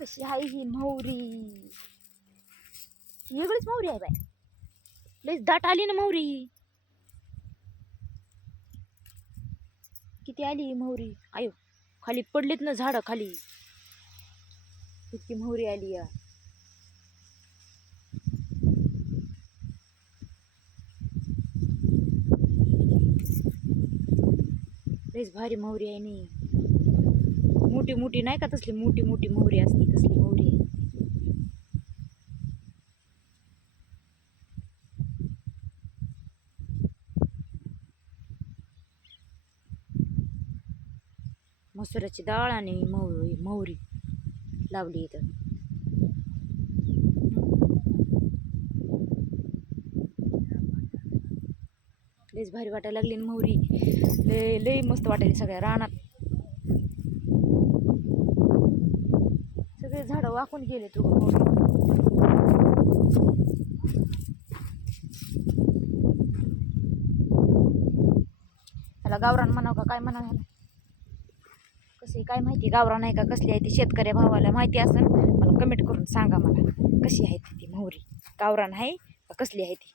कशी आहे ही मोहरी? वेगळीच मोहरी आहे बाय. लईच दाट आली ना मोहरी. किती आली ही मोहरी? आयो खाली पडलीत ना झाड खाली. इतकी मोहरी आली या. लईच भारी मोहरी आहे नी. मोठी मोठी नाही का तसली मोठी मोठी मोहरी असते तसली मोहरी आहे. मसुराची डाळ आणि मोहरी लावली इथं. लईच भारी वाटायला लागली ना मोहरी. लय लय मस्त वाटायली सगळ्या रानात. सगळे झाडं वाकून गेले तू मोहरी. त्याला गावरान म्हणावं का काय म्हणावं ह्याला? कशी काय माहिती गावरान आहे का कसली आहे ती? शेतकऱ्या भावाला माहिती असेल मला कमेंट करून सांगा मला. कशी आहे ती मोहरी? गावरान आहे का कसली आहे ती?